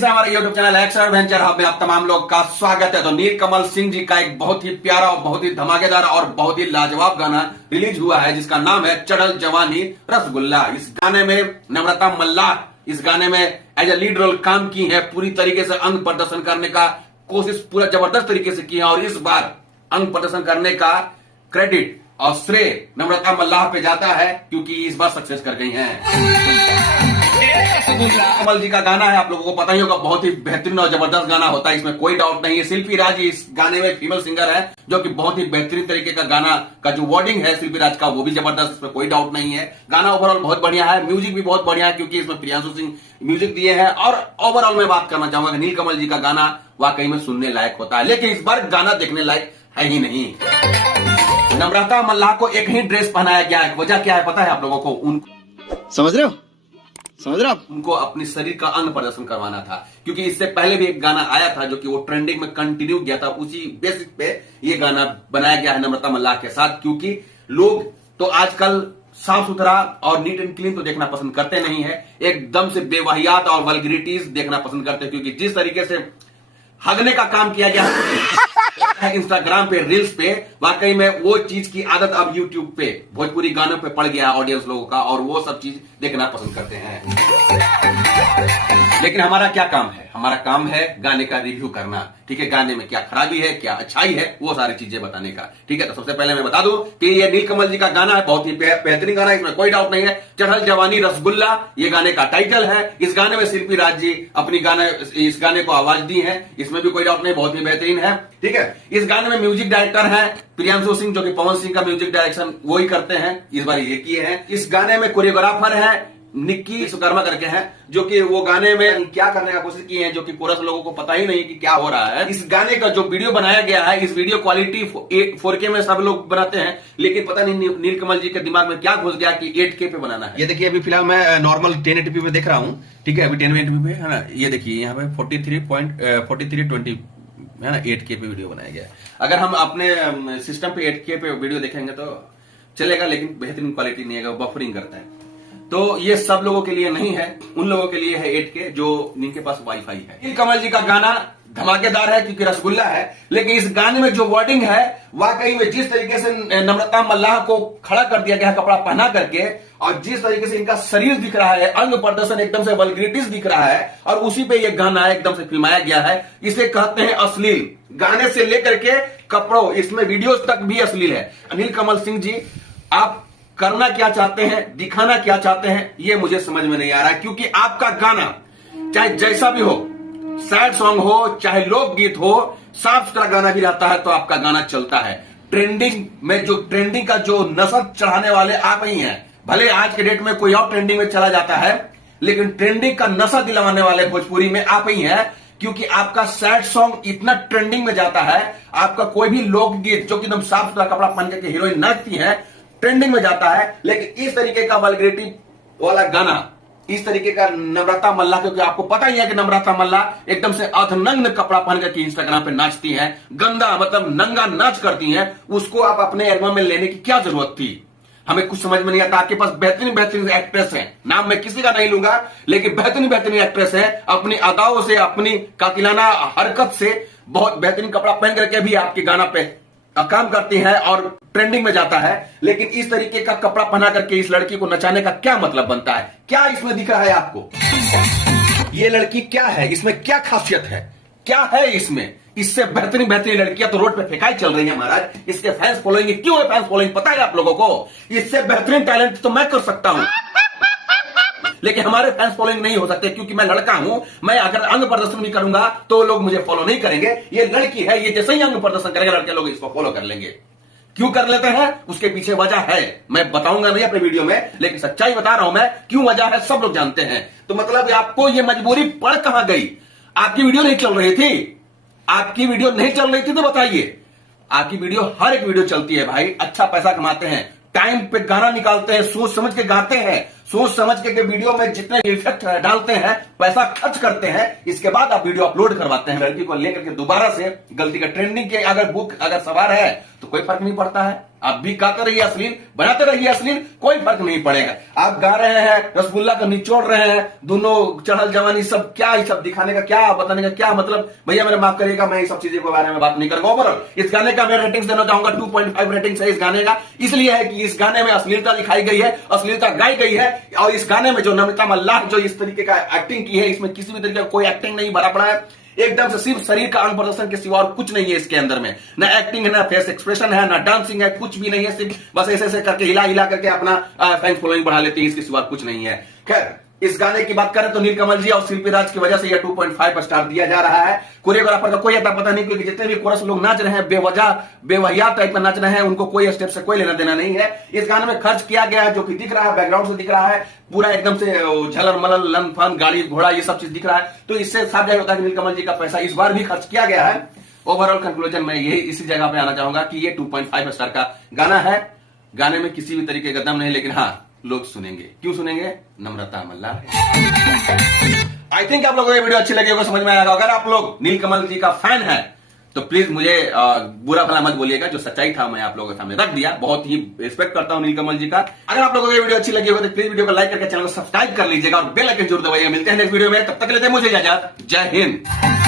से हमारे YouTube channel x adventure hub में आप तमाम लोग का स्वागत है। तो नीलकमल सिंह जी का एक बहुत ही प्यारा और बहुत ही धमाकेदार और बहुत ही लाजवाब गाना रिलीज हुआ है जिसका नाम है चढ़ल जवानी रसगुल्ला। इस गाने में नम्रता मल्लाह इस गाने में एज ए लीड रोल काम की है। पूरी तरीके से अंग प्रदर्शन करने का कोशिश पूरा जबरदस्त तरीके से की है और इस बार अंग प्रदर्शन करने का क्रेडिट और श्रेय नम्रता मल्लाह पे जाता है क्योंकि इस बार सक्सेस कर गई हैं। कमल जी का गाना है, आप लोगों को पता ही होगा, बहुत ही बेहतरीन और जबरदस्त गाना होता है, इसमें कोई डाउट नहीं है। शिल्पी राज इस गाने में फीमेल सिंगर है जो कि बहुत ही बेहतरीन तरीके का गाना का जो वर्डिंग है शिल्पी राज का वो भी जबरदस्त, इसमें कोई डाउट नहीं है। गाना ओवरऑल बहुत बढ़िया है, म्यूजिक भी बहुत बढ़िया है क्योंकि इसमें प्रियांशु सिंह म्यूजिक दिए हैं। और ओवरऑल मैं बात करना चाहूंगा नीलकमल जी का गाना वाकई में सुनने लायक होता है, लेकिन इस बार गाना देखने लायक है ही नहीं। नम्रता मल्लाह को एक ही ड्रेस पहनाया गया है, वजह क्या है पता है आप लोगों को? उनको समझ रहे हो उनको अपनी शरीर का अंग प्रदर्शन करवाना था क्योंकि इससे पहले भी एक गाना आया था जो कि वो ट्रेंडिंग में कंटिन्यू गया था। उसी बेसिस पे ये गाना बनाया गया है नम्रता मल्लाह के साथ, क्योंकि लोग तो आजकल साफ सुथरा और नीट एंड क्लीन तो देखना पसंद करते नहीं है, एकदम से बेवाहियात और वल्गरिटीज देखना पसंद करते हैं। क्योंकि जिस तरीके से हगने का काम किया गया है इंस्टाग्राम पे, रील्स पे, वाकई में वो चीज की आदत अब यूट्यूब पे भोजपुरी गानों पे पड़ गया है ऑडियंस लोगों का, और वो सब चीज देखना पसंद करते हैं। लेकिन हमारा क्या काम है? हमारा काम है गाने का रिव्यू करना, ठीक है? गाने में क्या खराबी है, क्या अच्छाई है, वो सारी चीजें बताने का, ठीक है? तो सबसे पहले मैं बता दूं कि ये नीलकमल जी का गाना है, बहुत ही बेहतरीन गाना है, इसमें कोई डाउट नहीं है। चढ़ल जवानी रसगुल्ला ये गाने का टाइटल है। इस गाने में शिल्पी राज जी अपनी इस गाने को आवाज दी है, इसमें भी कोई डाउट नहीं, बहुत ही बेहतरीन है, ठीक है? इस गाने में म्यूजिक डायरेक्टर है प्रियांशु सिंह जो कि पवन सिंह का म्यूजिक डायरेक्शन वो ही करते हैं, इस बार ये किए हैं। इस गाने में कोरियोग्राफर है निक्की विश्वकर्मा करके हैं जो कि वो गाने में क्या करने का कोशिश की है जो कि कोरस लोगों को पता ही नहीं कि क्या हो रहा है। इस गाने का जो वीडियो बनाया गया है, इस वीडियो क्वालिटी 4K में सब लोग बनाते हैं, लेकिन पता नहीं नीलकमल जी के दिमाग में क्या घुस गया कि 8K पे बनाना है। ये देखिए अभी फिलहाल मैं नॉर्मल 1080p पे देख रहा हूँ, ठीक है? अभी 1080p पे है ना, ये देखिए यहाँ पे 43.4320 है ना, 8K पे वीडियो बनाया गया है। अगर हम अपने सिस्टम पे 8K पे वीडियो देखेंगे तो चलेगा, लेकिन बेहतरीन क्वालिटी नहीं है, बफरिंग करता है। तो ये सब लोगों के लिए नहीं है, उन लोगों के लिए है 8K जो जिनके पास वाईफाई है। नीलकमल जी का गाना धमाकेदार है क्योंकि रसगुल्ला है, लेकिन इस गाने में जो वर्डिंग है वाकई में जिस तरीके से नम्रता मल्लाह को खड़ा कर दिया गया है कपड़ा पहना करके, और जिस तरीके से इनका शरीर दिख रहा है, अंग प्रदर्शन एकदम से वल्गरिटीज दिख रहा है, और उसी पे ये गाना एकदम से फिल्माया गया है। इसे कहते हैं अश्लील। गाने से लेकर के कपड़ों, इसमें वीडियोस तक भी अश्लील है। नीलकमल सिंह जी, आप करना क्या चाहते हैं, दिखाना क्या चाहते हैं, ये मुझे समझ में नहीं आ रहा है। क्योंकि आपका गाना चाहे जैसा भी हो, सैड सॉन्ग हो चाहे लोकगीत हो, साफ सुथरा गाना भी रहता है तो आपका गाना चलता है। ट्रेंडिंग में जो ट्रेंडिंग का जो नशा चढ़ाने वाले आप ही हैं, भले आज के डेट में कोई और ट्रेंडिंग में चला जाता है, लेकिन ट्रेंडिंग का नशा दिलवाने वाले भोजपुरी में आप ही हैं। क्योंकि आपका सैड सॉन्ग इतना ट्रेंडिंग में जाता है, आपका कोई भी लोकगीत जो कि एकदम साफ सुथरा कपड़ा पहन के हीरोइन नाचती है ट्रेंडिंग में जाता है, लेकिन इस तरीके का वल्गरिटी वाला गाना, इस तरीके का नम्रता मल्लाह, क्योंकि आपको पता ही है कि नम्रता मल्लाह एकदम से अर्धनग्न कपड़ा पहन करके इंस्टाग्राम पे नाचती हैं, गंदा मतलब नंगा नाच करती हैं, उसको आप अपने एल्बम में लेने की क्या जरूरत थी? हमें कुछ समझ में नहीं आता। आपके पास बेहतरीन बेहतरीन एक्ट्रेस हैं, नाम मैं किसी का नहीं लूंगा, लेकिन बेहतरीन बेहतरीन एक्ट्रेस है, अपनी अदाओं से, अपनी कातिलाना हरकत से बहुत बेहतरीन कपड़ा पहन करके भी आपके गाना पे काम करती है और ट्रेंडिंग में जाता है। लेकिन इस तरीके का कपड़ा पहना करके इस लड़की को नचाने का क्या मतलब बनता है? क्या इसमें दिख रहा है आपको? ये लड़की क्या है, इसमें क्या खासियत है, क्या है इसमें? इससे बेहतरीन बेहतरीन लड़कियां तो रोड पे फेंकाई चल रही है महाराज। इसके फैंस फॉलोइंग, क्यों है फैंस फॉलोइंग पता है आप लोगों को? इससे बेहतरीन टैलेंट तो मैं कर सकता हूं, लेकिन हमारे फैंस फॉलोइंग नहीं हो सकते क्योंकि मैं लड़का हूं। मैं अगर अंग प्रदर्शन भी करूंगा तो लोग मुझे फॉलो नहीं करेंगे। ये लड़की है, ये जैसे ही अंग प्रदर्शन करेगा लड़के लोग इसको फॉलो कर लेंगे। क्यों कर लेते हैं? उसके पीछे वजह है, मैं बताऊंगा नहीं अपने वीडियो में, लेकिन सच्चाई बता रहा हूं मैं, क्यों वजह है सब लोग जानते हैं। तो मतलब आपको ये मजबूरी पड़ कहां गई? आपकी वीडियो नहीं चल रही थी? आपकी वीडियो नहीं चल रही थी तो बताइए। आपकी वीडियो, हर एक वीडियो चलती है भाई, अच्छा पैसा कमाते हैं, टाइम पे गाना निकालते हैं, सोच समझ के गाते हैं, सोच समझ के वीडियो में जितने इफेक्ट डालते हैं, पैसा खर्च करते हैं, इसके बाद आप वीडियो अपलोड करवाते हैं। लड़की को लेकर के दोबारा से गलती का ट्रेंडिंग के अगर बुक अगर सवार है तो कोई फर्क नहीं पड़ता है। आप भी गाते रहिए अश्लील, बनाते रहिए अश्लील, कोई फर्क नहीं पड़ेगा। आप गा रहे हैं, रसगुल्ला का निचोड़ रहे हैं, दोनों चढ़ल जवानी, सब क्या, ये सब दिखाने का क्या, बताने का क्या मतलब। भैया मेरे माफ करिएगा, मैं ये सब चीजों के बारे में बात नहीं करूंगा। ओवरऑल इस गाने का मैं रेटिंग्स देना चाहूंगा 2.5 रेटिंग्स है इस गाने का। इसलिए है कि इस गाने में अश्लीलता दिखाई गई है, अश्लीलता गाई गई है, और इस गाने में जो नम्रता मल्लाह जो इस तरीके का एक्टिंग की है, इसमें किसी भी तरीके का कोई एक्टिंग नहीं भरा पड़ा है। एकदम से सिर्फ शरीर का अंग प्रदर्शन के सिवा और कुछ नहीं है इसके अंदर में। ना एक्टिंग है, ना फेस एक्सप्रेशन है, ना डांसिंग है, कुछ भी नहीं है। सिर्फ बस ऐसे ऐसे करके हिला हिला करके अपना फैन फॉलोइंग बढ़ा लेते हैं, इसके सिवा कुछ नहीं है। खैर, इस गाने की बात करें तो नीलकमल जी और शिल्पी राज की वजह से यह 2.5 स्टार दिया जा रहा है। कोरियोग्राफर का कोई अता पता नहीं, क्योंकि जितने भी कोरस लोग नाच रहे हैं बेवजह बेवहिया टाइप में नाच रहे हैं, उनको कोई स्टेप से कोई लेना देना नहीं है। इस गाने में खर्च किया गया है, जो कि दिख रहा है, बैकग्राउंड से दिख रहा है, पूरा एकदम से झलर मलल लन फन गाड़ी घोड़ा ये सब चीज दिख रहा है। तो इससे साफ जाहिर होता है कि नीलकमल जी का पैसा इस बार भी खर्च किया गया है। ओवरऑल कंक्लूजन में यही इसी जगह पे आना चाहूंगा कि ये 2.5 स्टार का गाना है। गाने में किसी भी तरीके का दम नहीं, लेकिन हाँ लोग सुनेंगे। क्यों सुनेंगे? नम्रता मल्लाह। आई थिंक आप लोगों को ये वीडियो अच्छी लगी होगी, समझ में आएगा। अगर आप लोग नीलकमल जी का फैन है तो प्लीज मुझे बुरा भला मत बोलिएगा, जो सच्चाई था मैं आप लोगों के सामने रख दिया। बहुत ही रिस्पेक्ट करता हूं नीलकमल जी का। अगर आप लोगों को ये वीडियो अच्छी लगी होगी तो प्लीज वीडियो को लाइक करके चैनल को सब्सक्राइब कर लीजिएगा और बेल आइकन जरूर दबाइएगा। मिलते हैं नेक्स्ट वीडियो में, तब तक के लिए मुझे इजाजत। जय हिंद।